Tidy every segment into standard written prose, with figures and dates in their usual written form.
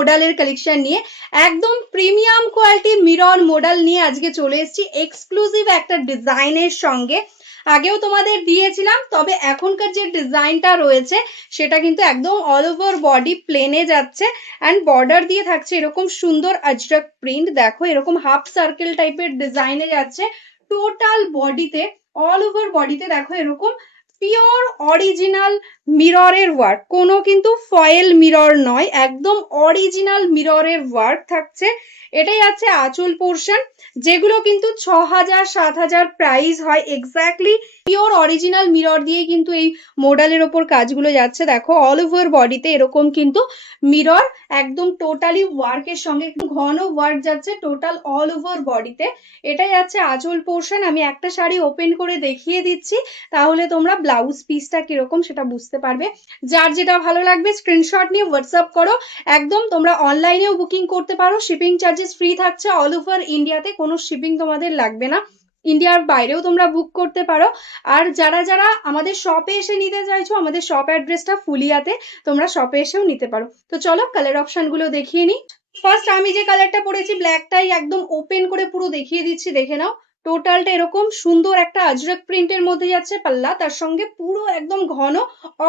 মডেলের কালেকশন নিয়ে একদম প্রিমিয়াম কোয়ালিটি মিরর মডেল নিয়ে আজকে চলে এসেছি এক্সক্লুসিভ একটা ডিজাইনের সঙ্গে। আগেও তোমাদের দিয়েছিলাম, তবে এখনকার যে ডিজাইনটা রয়েছে সেটা কিন্তু একদম অল ওভার বডি প্লেনে যাচ্ছে অ্যান্ড বর্ডার দিয়ে থাকছে এরকম সুন্দর আজরাক প্রিন্ট। দেখো এরকম হাফ সার্কেল টাইপের ডিজাইনে যাচ্ছে টোটাল বডিতে, অল ওভার বডিতে দেখো এরকম পিওর অরিজিনাল মিররের ওয়ার্ক, কোনো কিন্তু ফয়েল মিরর নয়, একদম অরিজিনাল মিররের ওয়ার্ক থাকছে। এটাই আছে আঁচল পোর্শন, যেগুলো কিন্তু 6000 7000 প্রাইস হয়। এক্স্যাক্টলি পিওর অরিজিনাল মিরর দিয়ে কিন্তু এই মডেলের ওপর কাজগুলো যাচ্ছে। দেখো অল ওভার বডিতে এরকম কিন্তু মিরর একদম টোটালি ওয়ার্কের সঙ্গে ঘন ওয়ার্ক যাচ্ছে টোটাল অল ওভার বডিতে। এটাই আছে আঁচল পোর্শন। আমি একটা শাড়ি ওপেন করে দেখিয়ে দিচ্ছি, তাহলে তোমরা ব্লাউজ পিসটা কিরকম সেটা বুঝতে পারবে। যার যেটা ভালো লাগবে স্ক্রিনশট নিয়ে হোয়াটসঅ্যাপ করো। একদম তোমরা অনলাইনেও বুকিং করতে পারো, শিপিং চার্জেস ফ্রি থাকছে অল ওভার ইন্ডিয়াতে, কোনো শিপিং তোমাদের লাগবে না। ইন্ডিয়ার বাইরেও তোমরা বুক করতে পারো। আর যারা যারা আমাদের শপে এসে নিতে চাইছো, আমাদের শপ অ্যাড্রেসটা ফুলিয়াতে, তোমরা শপে এসেও নিতে পারো। তো চলো কালার অপশনগুলো দেখিয়ে নিই। ফার্স্ট আমি যে কালারটা পরেছি ব্ল্যাকটাই একদম ওপেন করে পুরো দেখিয়ে দিচ্ছি, দেখে নাও। টোটালটা এরকম সুন্দর একটা আজরাক প্রিন্টের মধ্যে যাচ্ছে পাল্লা, তার সঙ্গে পুরো একদম ঘন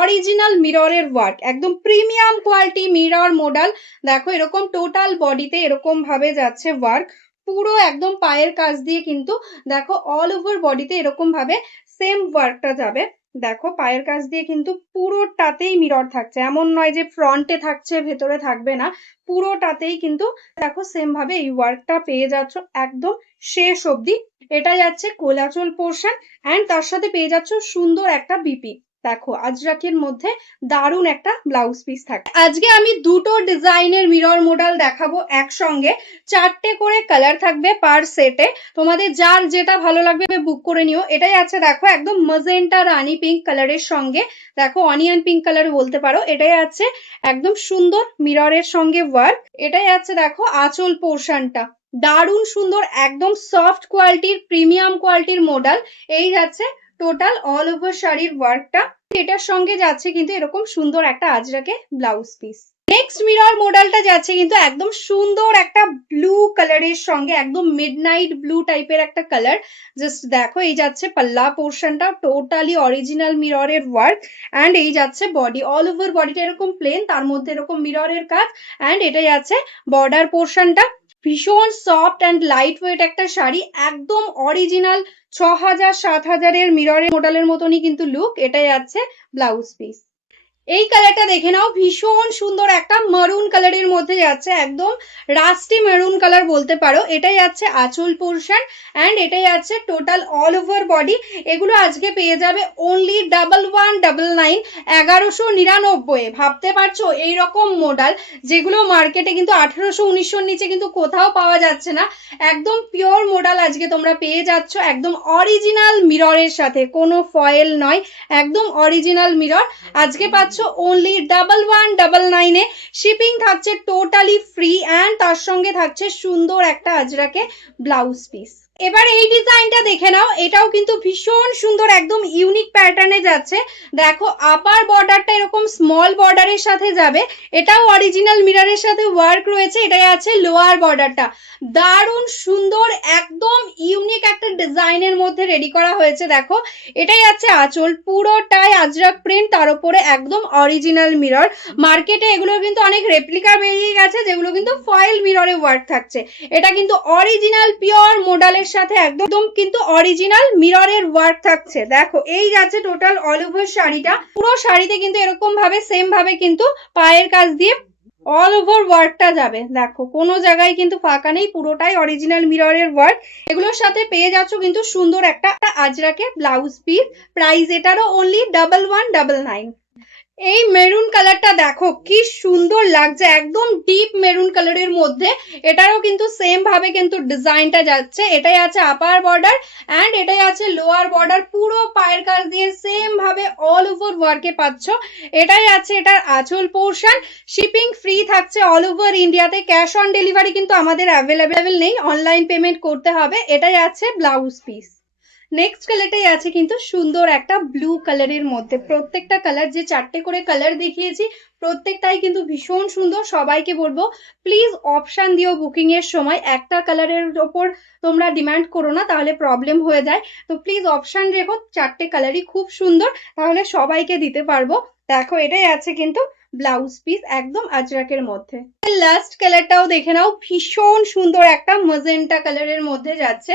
অরিজিনাল মিররের ওয়ার্ক, একদম প্রিমিয়াম কোয়ালিটি মিরর মডেল। দেখো এরকম টোটাল বডিতে এরকম ভাবে যাচ্ছে ওয়ার্ক, পুরো একদম পায়ের কাছ দিয়ে কিন্তু দেখো অল ওভার বডিতে এরকম ভাবে সেম ওয়ার্কটা যাবে। দেখো পায়ের কাছ দিয়ে কিন্তু পুরোটাতেই মিরর থাকছে, এমন নয় যে ফ্রন্টে থাকছে ভেতরে থাকবে না, পুরোটাতেই কিন্তু দেখো সেম ভাবে এই ওয়ার্কটা পেয়ে যাচ্ছ একদম শেষ অবধি। এটা যাচ্ছে কোলাচল পোর্শন অ্যান্ড তার সাথে পেয়ে যাচ্ছ সুন্দর একটা বিপি। দেখো আজরাকের মধ্যে দারুণ একটা ব্লাউজ পিস থাকে। আজকে আমি দুটো ডিজাইনের মিরর মডেল দেখাবো একসঙ্গে, 4টে করে কালার থাকবে পার সেটে। তোমাদের যার যেটা ভালো লাগবে বুক করে নিও। এটাই আছে দেখো একদম মজেন্টা রানী পিঙ্ক কালারের সঙ্গে, দেখো অনিয়ন পিঙ্ক কালার বলতে পারো। এটাই আছে একদম সুন্দর মিররের সঙ্গে ওয়ার্ক। এটাই আছে দেখো আঁচল পোর্শনটা, দারুণ সুন্দর একদম সফট কোয়ালিটির প্রিমিয়াম কোয়ালিটির মডেল। এই যাচ্ছে টোটাল অল ওভার শাড়ির ওয়ার্কটা। এটার সঙ্গে যাচ্ছে কিন্তু এরকম সুন্দর একটা আজরাকে ব্লাউজ পিস। নেক্সট মিরর মডেলটা যাচ্ছে কিন্তু একদম সুন্দর একটা ব্লু কালারের সঙ্গে, একদম মিডনাইট ব্লু টাইপের একটা কালার। জাস্ট দেখো এই যাচ্ছে পাল্লা পোর্শনটা টোটালি অরিজিনাল মিররের ওয়ার্ক অ্যান্ড এই যাচ্ছে বডি, অল ওভার বডিটা এরকম প্লেন, তার মধ্যে এরকম মিররের কাজ অ্যান্ড এটাই আছে বর্ডার পোর্শনটা। ভীষণ সফট অ্যান্ড লাইট ওয়েট একটা শাড়ি, একদম অরিজিনাল 6000 7000 এর মিররের মডেলের মতনই কিন্তু লুক। এটাই আছে ব্লাউজ পিস। এই কালারটা দেখে নাও, ভীষণ সুন্দর একটা মারুন কালারের মধ্যে যাচ্ছে, একদম রাস্টি মেরুন কালার বলতে পারো। এটাই আছে আঁচল পোর্শন অ্যান্ড এটাই আছে টোটাল অল ওভার বডি। এগুলো আজকে পেয়ে যাবে অনলি 1199 1199। ভাবতে পারছো এইরকম মডেল যেগুলো মার্কেটে কিন্তু 1800 1900 নিচে কিন্তু কোথাও পাওয়া যাচ্ছে না, একদম পিওর মডেল আজকে তোমরা পেয়ে যাচ্ছ একদম অরিজিনাল মিররের সাথে, কোনো ফয়েল নয়, একদম অরিজিনাল মিরর। আজকে পাচ্ছ অনলি 1199 এ। শিপিং থাকছে টোটালি ফ্রি অ্যান্ড তার সঙ্গে থাকছে সুন্দর একটা আজরাকে ব্লাউজ পিস। এবার এই ডিজাইনটা দেখে নাও, এটাও কিন্তু ভীষণ সুন্দর একদম ইউনিক প্যাটার্নে যাচ্ছে। দেখো আপার বর্ডারটা এরকম স্মল বর্ডারের সাথে যাবে, এটাও অরিজিনাল মিররের সাথে ওয়ার্ক রয়েছে। এটাই আছে লোয়ার বর্ডারটা, দারুণ সুন্দর একদম ইউনিক একটা ডিজাইনের মধ্যে রেডি করা হয়েছে। দেখো এটাই আছে আঁচল, পুরোটাই আজরাক প্রিন্ট, তার উপরে একদম অরিজিনাল মিরর। মার্কেটে এগুলো কিন্তু অনেক রেপ্লিকা বেরিয়ে গেছে যেগুলো কিন্তু ফয়েল মিররে ওয়ার্ক থাকছে, এটা কিন্তু অরিজিনাল পিওর মডেলের সাথে একদম কিন্তু অরিজিনাল মিররের ওয়ার্ক থাকছে। দেখো এই যাচ্ছে টোটাল অল ওভার শাড়িটা, পুরো শাড়িতে কিন্তু এরকম ভাবে সেম ভাবে কিন্তু পায়ের কাছ দিয়ে অল ওভার ওয়ার্কটা যাবে। দেখো কোনো জায়গায় কিন্তু ফাঁকা নেই, পুরোটাই অরিজিনাল মিররের ওয়ার্ক। এগুলোর সাথে পেয়ে যাচ্ছ কিন্তু সুন্দর একটা আজরাকে ব্লাউজ পিস। প্রাইস এটারও অনলি 1199। এই মেরুন কালারটা দেখো কি সুন্দর লাগছে, একদম ডিপ মেরুন কালারের মধ্যে। এটারও কিন্তু সেম ভাবে কিন্তু ডিজাইনটা যাচ্ছে। এটাই আছে আপার বর্ডার অ্যান্ড এটাই আছে লোয়ার বর্ডার, পুরো পায়ের কাছ দিয়ে সেম ভাবে অল ওভার ওয়ার্কে পাচ্ছ। এটাই আছে এটার আঁচল পোর্শন। শিপিং ফ্রি থাকছে অল ওভার ইন্ডিয়াতে, ক্যাশ অন ডেলিভারি কিন্তু আমাদের অ্যাভেলেবেল নেই, অনলাইন পেমেন্ট করতে হবে। এটাই আছে ব্লাউজ পিস। নেক্সট কালারটাই আছে কিন্তু সুন্দর একটা ব্লু কালারের মধ্যে। প্রত্যেকটা কালার, যে 4টে করে কালার দেখিয়েছি, প্রত্যেকটাই কিন্তু ভীষণ সুন্দর। সবাইকে বলবো প্লিজ অপশান দিও বুকিং এর সময়, একটা কালারের ওপর তোমরা ডিমান্ড করো না, তাহলে প্রবলেম হয়ে যায়। তো প্লিজ অপশান রেখো, 4টে কালারই খুব সুন্দর, তাহলে সবাইকে দিতে পারবো। দেখো এটাই আছে কিন্তু ব্লাউজ পিস, একদম আজরাকের মধ্যে। লাস্ট কালারটাও দেখে নাও, ভীষণ সুন্দর একটা ম্যাজেন্টা কালারের মধ্যে যাচ্ছে।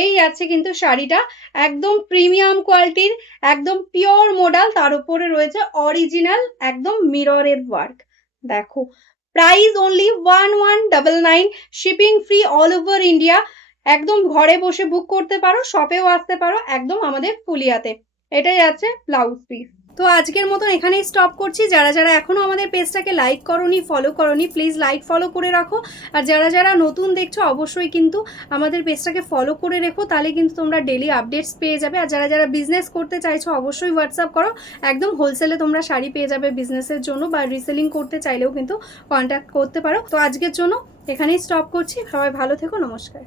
এই আছে কিন্তু শাড়িটা, একদম প্রিমিয়াম কোয়ালিটির, একদম পিওর মডেল, তার উপরে রয়েছে অরিজিনাল একদম মিররের ওয়ার্ক। দেখো price only 1199, shipping free all over India. একদম ঘরে বসে বুক করতে পারো, শপেও আসতে পারো, একদম আমাদের ফুলিয়াতে। এটাই আছে ব্লাউজ পিস। তো আজকের মতন এখানেই স্টপ করছি। যারা যারা এখনো আমাদের পেজটাকে লাইক করোনি, ফলো করোনি, প্লিজ লাইক ফলো করে রাখো। আর যারা যারা নতুন দেখছো অবশ্যই কিন্তু আমাদের পেজটাকে ফলো করে রেখো, তাহলে কিন্তু তোমরা ডেলি আপডেটস পেয়ে যাবে। আর যারা যারা বিজনেস করতে চাইছো অবশ্যই হোয়াটসঅ্যাপ করো, একদম হোলসেলে তোমরা শাড়ি পেয়ে যাবে বিজনেসের জন্য, বা রিসেলিং করতে চাইলেও কিন্তু কন্ট্যাক্ট করতে পারো। তো আজকের জন্য এখানেই স্টপ করছি, সবাই ভালো থেকো, নমস্কার।